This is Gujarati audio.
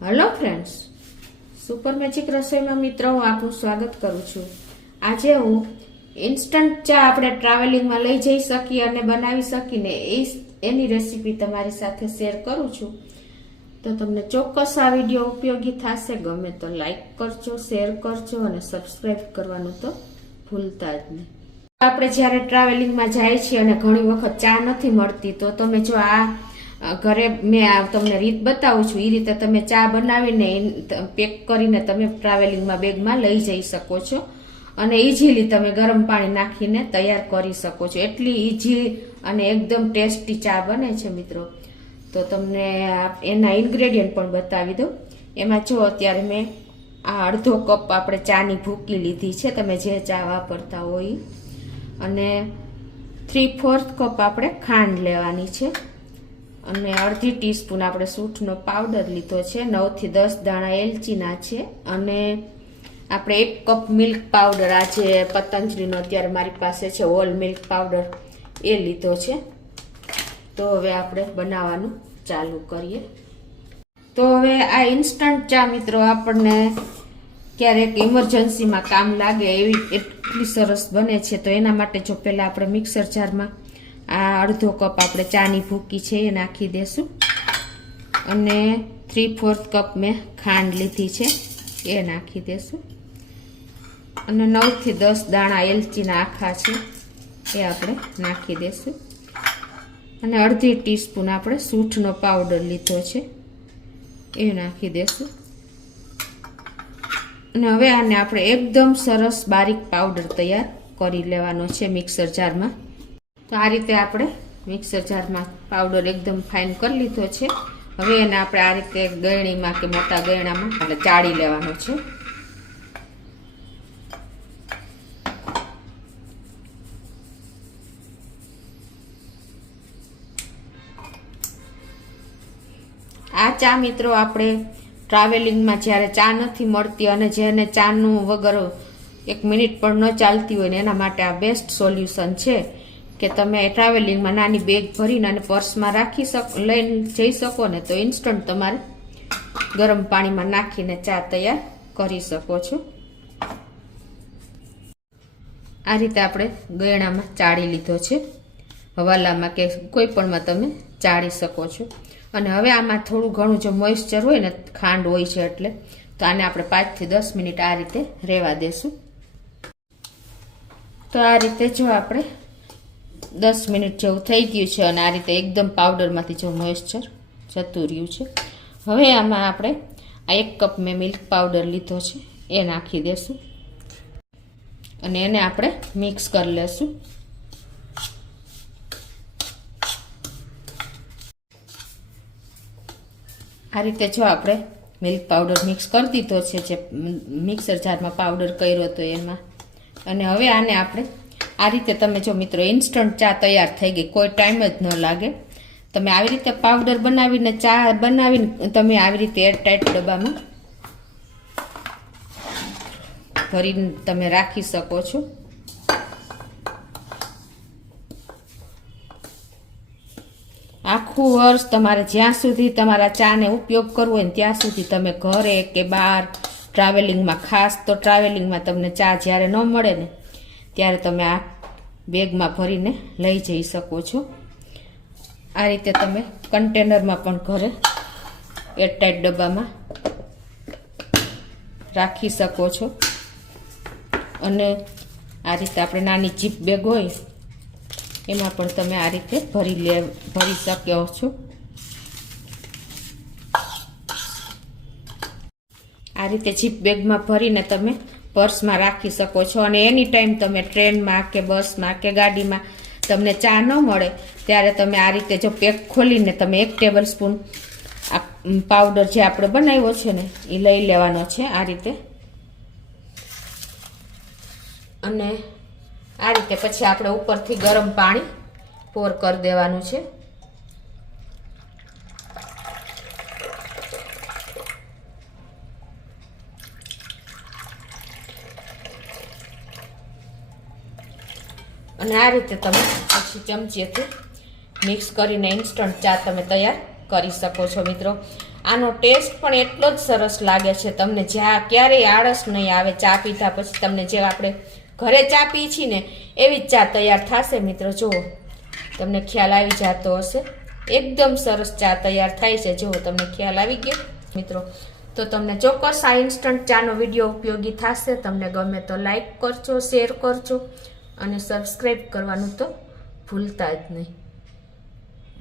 હેલો ફ્રેન્ડ્સ, સુપર મેજિક રસોઈમાં મિત્રો હું આપનું સ્વાગત કરું છું. આજે હું ઇન્સ્ટન્ટ ચા આપણે ટ્રાવેલિંગમાં લઈ જઈ શકીએ અને બનાવી શકીને એની રેસીપી તમારી સાથે શેર કરું છું. તો તમને ચોક્કસ આ વિડીયો ઉપયોગી થશે. ગમે તો લાઈક કરજો, શેર કરજો અને સબસ્ક્રાઈબ કરવાનું તો ભૂલતા જ નહીં. આપણે જ્યારે ટ્રાવેલિંગમાં જાય છીએ અને ઘણી વખત ચા નથી મળતી, તો તમે જો આ ઘરે મેં તમને રીત બતાવું છું એ રીતે તમે ચા બનાવીને પેક કરીને તમે ટ્રાવેલિંગમાં બેગમાં લઈ જઈ શકો છો અને ઇઝીલી તમે ગરમ પાણી નાખીને તૈયાર કરી શકો છો. એટલી ઇઝી અને એકદમ ટેસ્ટી ચા બને છે મિત્રો. તો તમને એના ઇન્ગ્રેડિયન્ટ પણ બતાવી દઉં. એમાં જો અત્યારે મેં આ અડધો કપ આપણે ચાની ભૂકી લીધી છે, તમે જે ચા વાપરતા હોય, અને 3/4 કપ આપણે ખાંડ લેવાની છે, અને અડધી ટીસ્પૂન આપણે સૂંઠનો પાવડર લીધો છે, 9 થી 10 દાણા એલચીના છે, અને આપણે 1 કપ મિલ્ક પાવડર, આ જે પતંજલિનો અત્યારે મારી પાસે છે હોલ મિલ્ક પાવડર, એ લીધો છે. તો હવે આપણે બનાવવાનું ચાલુ કરીએ. તો હવે આ ઇન્સ્ટન્ટ ચા મિત્રો આપણને ક્યારેક ઇમરજન્સીમાં કામ લાગે એવી એટલી સરસ બને છે. તો એના માટે જો પહેલાં આપણે મિક્સર જારમાં આ અડધો કપ આપણે ચાની ભૂકી છે એ નાખી દેશું, અને 3/4 કપ મેં ખાંડ લીધી છે એ નાખી દેશું, અને 9 થી 10 દાણા એલચીના આખા છે એ આપણે નાખી દેશું, અને અડધી ટીસ્પૂન આપણે સૂંઠનો પાવડર લીધો છે એ નાખી દેશું. અને હવે આને આપણે એકદમ સરસ બારીક પાવડર તૈયાર કરી લેવાનો છે મિક્સર જારમાં. તો આ રીતે આપણે મિક્સર જારમાં પાવડર એકદમ ફાઇન કરી લીધો છે. હવે એને આપણે આ રીતે ગળણીમાં કે મોટા ગળણામાં એટલે ચાળી લેવાનો છે. આ ચા મિત્રો આપણે ટ્રાવેલિંગમાં જ્યારે ચા નથી મળતી અને જેને ચાનું વગર 1 મિનિટ પણ ન ચાલતી હોય ને એના માટે આ બેસ્ટ સોલ્યુશન છે કે તમે ટ્રાવેલિંગમાં નાની બેગ ભરીને અને પર્સમાં લઈને જઈ શકો ને, તો ઇન્સ્ટન્ટ તમારે ગરમ પાણીમાં નાખીને ચા તૈયાર કરી શકો છો. આ રીતે આપણે ગળણામાં ચાળી લીધો છે, હવાલામાં કે કોઈ પણમાં તમે ચાળી શકો છો. અને હવે આમાં થોડું ઘણું જો મોઇસ્ચર હોય ને, ખાંડ હોય છે એટલે, તો આને આપણે 5 થી 10 મિનિટ આ રીતે રહેવા દેશું. તો આ રીતે જો આપણે 10 મિનિટ જેવું થઈ ગયું છે અને આ રીતે એકદમ પાવડરમાંથી જો મોઇસ્ચર જતું રહ્યું છે. હવે આમાં આપણે આ 1 કપ મેં મિલ્ક પાવડર લીધો છે એ નાખી દેશું, અને એને આપણે મિક્સ કરી લેશું. આ રીતે જો આપણે મિલ્ક પાવડર મિક્સ કરી દીધો છે, જે મિક્સર જારમાં પાવડર કર્યો હતો એમાં. અને હવે આને આપણે આ રીતે, તમે જો મિત્રો ઇન્સ્ટન્ટ ચા તૈયાર થઈ ગઈ, કોઈ ટાઈમ જ ન લાગે. તમે આવી રીતે પાવડર બનાવીને ચા બનાવીને તમે આવી રીતે એરટાઈટ ડબ્બામાં ભરીને તમે રાખી શકો છો. આખું વર્ષ તમારે જ્યાં સુધી તમારા ચાને ઉપયોગ કરવો હોય ત્યાં સુધી તમે ઘરે કે બહાર ટ્રાવેલિંગમાં, ખાસ તો ટ્રાવેલિંગમાં તમને ચા જ્યારે ન મળે ને ત્યારે તમે આ બેગમાં ભરીને લઈ જઈ શકો છો. આ રીતે તમે કન્ટેનરમાં પણ ઘરે એરટાઈટ ડબ્બામાં રાખી શકો છો. અને આ રીતે આપણે નાની જીપ બેગ હોય એમાં પણ તમે આ રીતે ભરી શકો છો. આ રીતે જીપ બેગમાં ભરીને તમે પર્સમાં રાખી શકો છો. અને એની ટાઈમ તમે ટ્રેનમાં કે બસમાં કે ગાડીમાં તમને ચા ન મળે ત્યારે તમે આ રીતે જો પેક ખોલીને તમે 1 ટેબલ સ્પૂન આ પાવડર જે આપણે બનાવ્યો છે ને એ લઈ લેવાનો છે આ રીતે. અને આ રીતે પછી આપણે ઉપરથી ગરમ પાણી પોર કરી દેવાનું છે. અને આ રીતે તમે પછી ચમચીથી મિક્સ કરીને ઇન્સ્ટન્ટ ચા તમે તૈયાર કરી શકો છો મિત્રો. આનો ટેસ્ટ પણ એટલો જ સરસ લાગે છે. તમને જ્યાં ક્યારેય આળસ નહીં આવે ચા પીધા પછી. તમને જે આપણે ઘરે ચા પી છીએ ને એવી જ ચા તૈયાર થશે મિત્રો. જુઓ, તમને ખ્યાલ આવી જતો હશે. એકદમ સરસ ચા તૈયાર થાય છે. જુઓ, તમને ખ્યાલ આવી ગયો મિત્રો. તો તમને ચોક્કસ આ ઇન્સ્ટન્ટ ચાનો વિડીયો ઉપયોગી થશે. તમને ગમે તો લાઈક કરજો, શેર કરજો અને સબસ્ક્રાઈબ કરવાનું તો ભૂલતા જ નહીં.